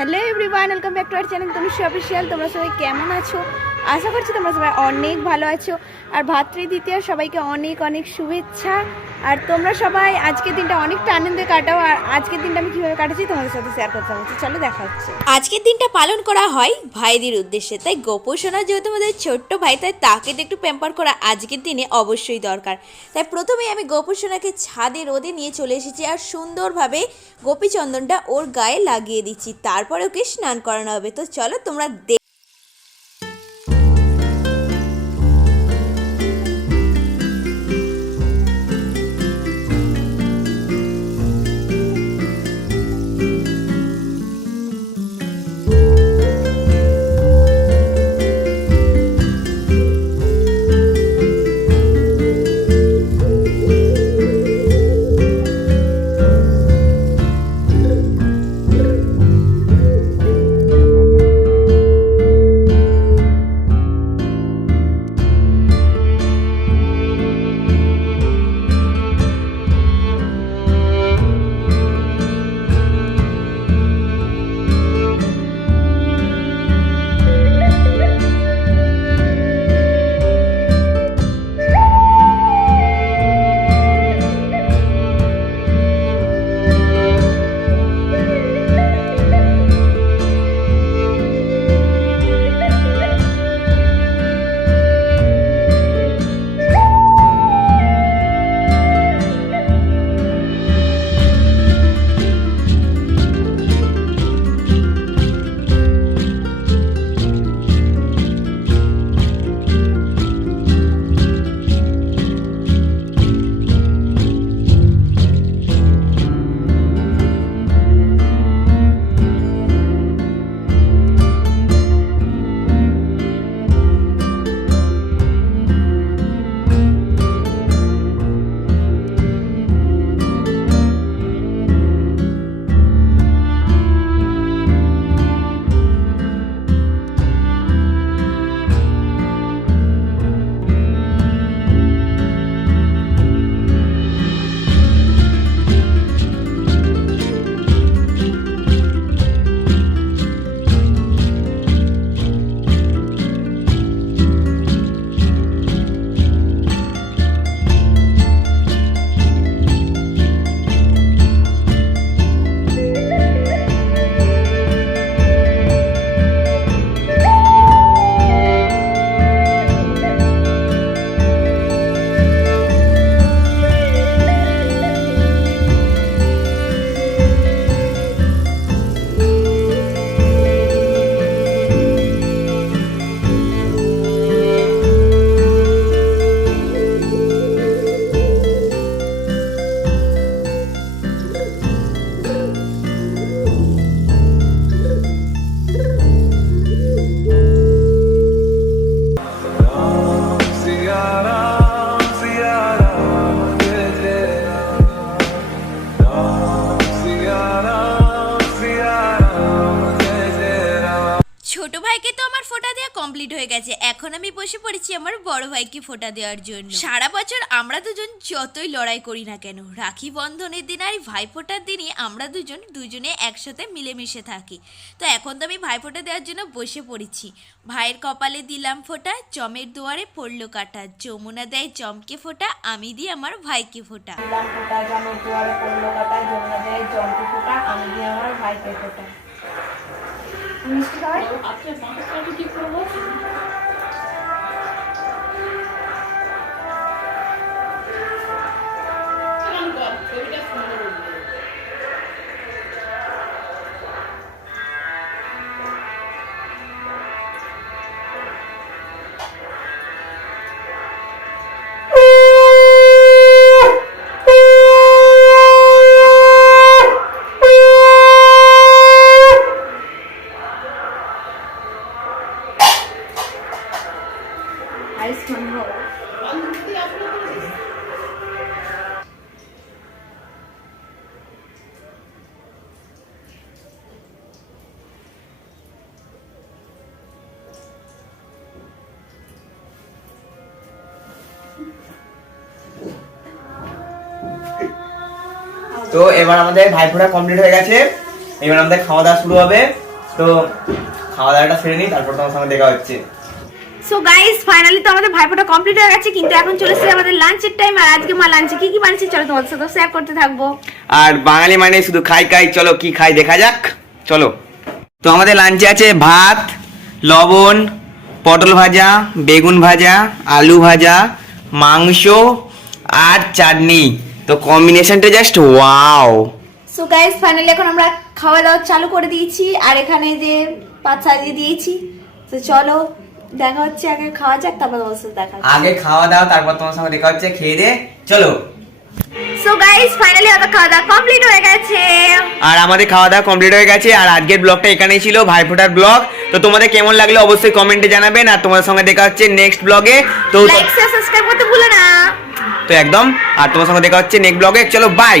Hello everyone, welcome back to our channel Tanushree official. তোমরা সবাই কেমন আছো? আশা করছি তোমরা সবাই অনেক ভালো আছো। আর ভাতৃদ্বিতীয়ার সবাইকে অনেক অনেক শুভেচ্ছা। আর তোমরা সবাই আজকের দিনটা অনেকটা আনন্দে কাটাও। আর আজকের দিনটা আমি কীভাবে কাটাচ্ছি তোমাদের সাথে শেয়ার করতে হচ্ছে, চলো দেখা হচ্ছে। আজকের দিনটা পালন করা হয় ভাইদের উদ্দেশ্যে, তাই গোপোষণা যেহেতু আমাদের ছোট্ট ভাই, তাই তাকে তো একটু প্যাম্পার করা আজকের দিনে অবশ্যই দরকার। তাই প্রথমেই আমি গোপোষণাকে ছাদে রোদে নিয়ে চলে এসেছি আর সুন্দরভাবে গোপীচন্দনটা ওর গায়ে লাগিয়ে দিচ্ছি। তারপরে ওকে স্নান করানো হবে। তো চলো তোমরা ছোট ভাইকে তো আমার ফোঁটা দেওয়া কমপ্লিট হয়ে গেছে। এখন আমি বসে পড়েছি আমার বড় ভাইকে ফোঁটা দেওয়ার জন্য। সারা বছর আমরা দুজন যতই লড়াই করি না কেন, রাখি বন্ধনের দিন আর ভাই ফোঁটার দিনই আমরা দুজনে একসাথে মিলেমিশে থাকি। তো এখন তো আমি ভাই ফোঁটা দেওয়ার জন্য বসে পড়েছি। ভাইয়ের কপালে দিলাম ফোঁটা, জমের দুয়ারে পড়লো কাটা। যমুনা দেয় জমকে ফোঁটা, আমি দিই আমার ভাইকে ফোঁটা। দিলাম ফোঁটা, জমের দুয়ারে পড়লো কাটা, যমুনা দেয় জমকে ফোঁটা, আমি দিই আমার ভাইকে ফোঁটা। মিষ্টি খাওয়াই আচ্ছা, মাছটা কি করবো? ছবিটা সুন্দর। তো এবার আমাদের ভাইফোঁটা কমপ্লিট হয়ে গেছে। এবার আমাদের খাওয়া দাওয়া শুরু হবে। তো খাওয়া দাওয়াটা সেরে নিই, তারপর তোমার সঙ্গে দেখা হচ্ছে। সো গাইস ফাইনালি তো আমাদের ভাইফোঁটা কমপ্লিট হয়ে গেছে, কিন্তু এখন চলে এসেছে আমাদের লাঞ্চের টাইম। আর আজকে মা লাঞ্চে কি কি বানিয়েছে চলো তোমাদের সাথে শেয়ার করতে থাকবো। আর বাঙালি মানে শুধু খাই খাই, চলো কি খাই দেখা যাক, চলো। তো আমাদের লাঞ্চে আছে ভাত, লবণ, পটল ভাজা, বেগুন ভাজা, আলু ভাজা, মাংস আর চাটনি। তো কম্বিনেশনটা just wow. So guys finally এখন আমরা খাওয়া দাওয়া চালু করে দিয়েছি, আর এখানে যে পাত সাজিয়ে দিয়েছি। তো চলো দেখা হচ্ছে, আগে খাওয়া যাক তারপর তোমাদের সাথে দেখা হচ্ছে। আগে খাওয়া দাওয়া, তারপর তোমার সঙ্গে দেখা হচ্ছে, খেয়ে দে চলো। সো গাইস ফাইনালি আমাদের খাওয়া দাওয়া কমপ্লিট হয়ে গেছে। আর আমাদের খাওয়া দাওয়া কমপ্লিট হয়ে গেছে, আর আজকের ব্লগটা এখানেই ছিল, ভাইফোঁটার ব্লগ। তো তোমাদের কেমন লাগলো অবশ্যই কমেন্টে জানাবেন, আর তোমাদের সঙ্গে দেখা হচ্ছে নেক্সট ব্লগে। তো লাইক শেয়ার সাবস্ক্রাইব করতে ভুলো না। তো একদম, আর তোমার সঙ্গে দেখা হচ্ছে নেক্সট ব্লগে, চলো বাই।